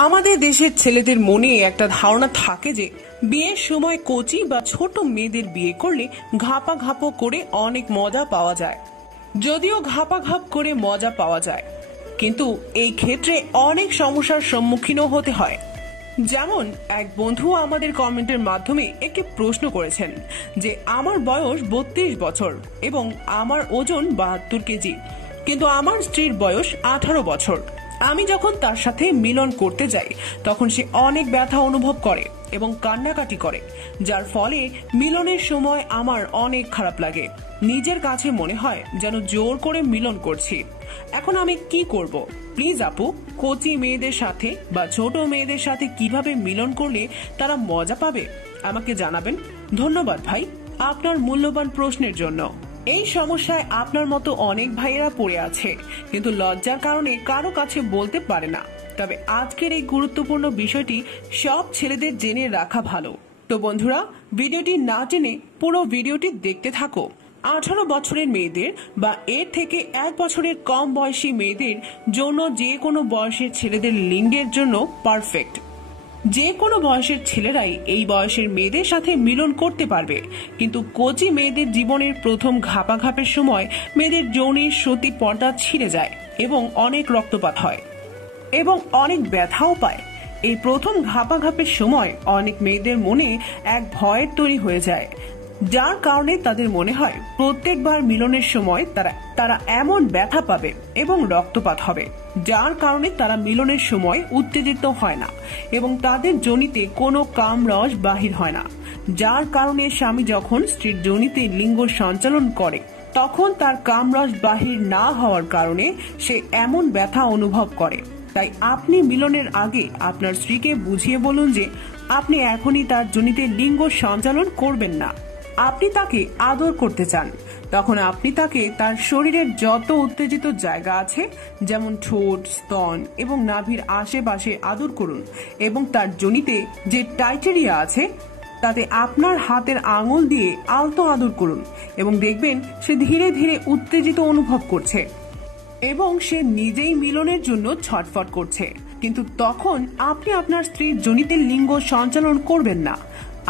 আমাদের দেশের ছেলেদের মনে একটা ধারণা থাকে যে বিয়ের সময় কোচি বা ছোট মেয়েদের বিয়ে করলে ঘাপাঘাপো করে অনেক মজা পাওয়া যায়। যদিও ঘাপাঘাপ করে মজা পাওয়া যায়, কিন্তু এই ক্ষেত্রে অনেক সমস্যার সম্মুখীনও হতে হয়। যেমন এক বন্ধু আমাদের কমেন্টের মাধ্যমে একটি প্রশ্ন করেছেন যে আমার বয়স 32 বছর এবং আমার ওজন 72 কেজি, কিন্তু আমার স্ত্রীর বয়স 18 বছর। আমি যখন তার সাথে মিলন করতে যাই তখন সে অনেক ব্যথা অনুভব করে এবং কান্নাকাটি করে, যার ফলে মিলনের সময় আমার অনেক খারাপ লাগে। নিজের কাছে মনে হয় যেন জোর করে মিলন করছি। এখন আমি কি করব? প্লিজ আপু, কোচি মেয়েদের সাথে বা ছোট মেয়েদের সাথে কিভাবে মিলন করলে তারা মজা পাবে আমাকে জানাবেন। ধন্যবাদ ভাই আপনার মূল্যবান প্রশ্নের জন্য। এই সমস্যায় আপনার মতো অনেক ভাইয়েরা পড়ে আছে, কিন্তু লজ্জার কারণে কারো কাছে বলতে পারে না। তবে আজকের এই গুরুত্বপূর্ণ বিষয়টি সব ছেলেদের জেনে রাখা ভালো। তো বন্ধুরা, ভিডিওটি না টেনে পুরো ভিডিওটি দেখতে থাকো। 18 বছরের মেয়েদের বা এর থেকে 1 বছরের কম বয়সী মেয়েদের জন্য যে কোনো বয়সের ছেলেদের লিঙ্গের জন্য পারফেক্ট। যে কোনো বয়সের ছেলেরাই এই বয়সের মেয়েদের সাথে মিলন করতে পারবে, কিন্তু কোচি মেয়েদের জীবনের প্রথম ঘাপাঘাপের সময় মেয়েদের যৌনের সতী পর্দা ছিঁড়ে যায় এবং অনেক রক্তপাত হয় এবং অনেক ব্যথাও পায়। এই প্রথম ঘাপাঘাপের সময় অনেক মেয়েদের মনে এক ভয়ের তৈরি হয়ে যায়, যার কারণে তাদের মনে হয় প্রত্যেকবার মিলনের সময় তারা এমন ব্যথা পাবে এবং রক্তপাত হবে, যার কারণে তারা মিলনের সময় উত্তেজিত হয় না এবং তাদের যোনিতে কোনো কামরস বাহির হয় না, যার কারণে স্বামী যখন স্ত্রীর যোনিতে লিঙ্গ সঞ্চালন করে তখন তার কামরস বাহির না হওয়ার কারণে সে এমন ব্যথা অনুভব করে। তাই আপনি মিলনের আগে আপনার স্ত্রীকে বুঝিয়ে বলুন যে আপনি এখনই তার যোনিতে লিঙ্গ সঞ্চালন করবেন না। আপনি তাকে আদর করতে চান, তখন আপনি তাকে তার শরীরের যত উত্তেজিত জায়গা আছে যেমন ঠোঁট, স্তন এবং নাভির আশেপাশে আদর করুন এবং তার যোনিতে যে টাইটেরিয়া আছে তাতে আপনার হাতের আঙুল দিয়ে আলতো আদর করুন এবং দেখবেন সে ধীরে ধীরে উত্তেজিত অনুভব করছে এবং সে নিজেই মিলনের জন্য ছটফট করছে। কিন্তু তখন আপনি আপনার স্ত্রীর যোনিতে লিঙ্গ সঞ্চালন করবেন না,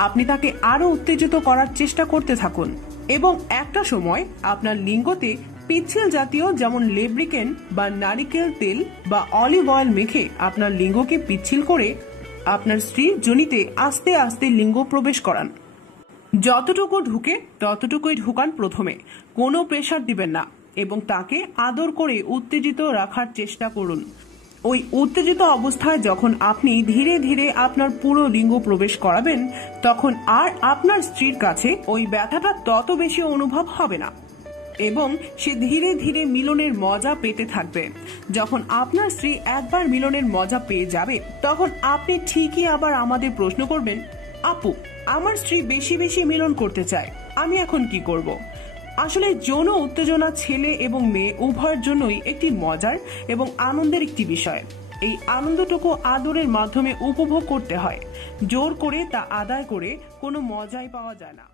আপনি তাকে আরো উত্তেজিত করার চেষ্টা করতে থাকুন এবং একটা সময় আপনার লিঙ্গতে পিচ্ছিল জাতীয় যেমন লেব্রিকেন বা নারিকেল তেল বা অলিভ অয়েল মেখে আপনার লিঙ্গকে পিচ্ছিল করে আপনার স্ত্রীর যোনিতে আস্তে আস্তে লিঙ্গ প্রবেশ করান। যতটুকু ঢুকে ততটুকুই ঢুকান প্রথমে, কোনো প্রেসার দিবেন না এবং তাকে আদর করে উত্তেজিত রাখার চেষ্টা করুন। ওই উত্তেজিত অবস্থায় যখন আপনি ধীরে ধীরে আপনার পুরো লিঙ্গ প্রবেশ করাবেন তখন আর আপনার স্ত্রীর কাছে ওই ব্যথাটা তত বেশি অনুভব হবে না এবং সে ধীরে ধীরে মিলনের মজা পেতে থাকবে। যখন আপনার স্ত্রী একবার মিলনের মজা পেয়ে যাবে তখন আপনি ঠিকই আবার আমাদের প্রশ্ন করবেন, আপু আমার স্ত্রী বেশি বেশি মিলন করতে চায়, আমি এখন কি করব? আসলে যৌন উত্তেজনা ছেলে এবং মেয়ে উভয়ের জন্যই একটি মজার এবং আনন্দের একটি বিষয়। এই আনন্দটুকু আদরের মাধ্যমে উপভোগ করতে হয়, জোর করে তা আদায় করে কোনো মজাই পাওয়া যায় না।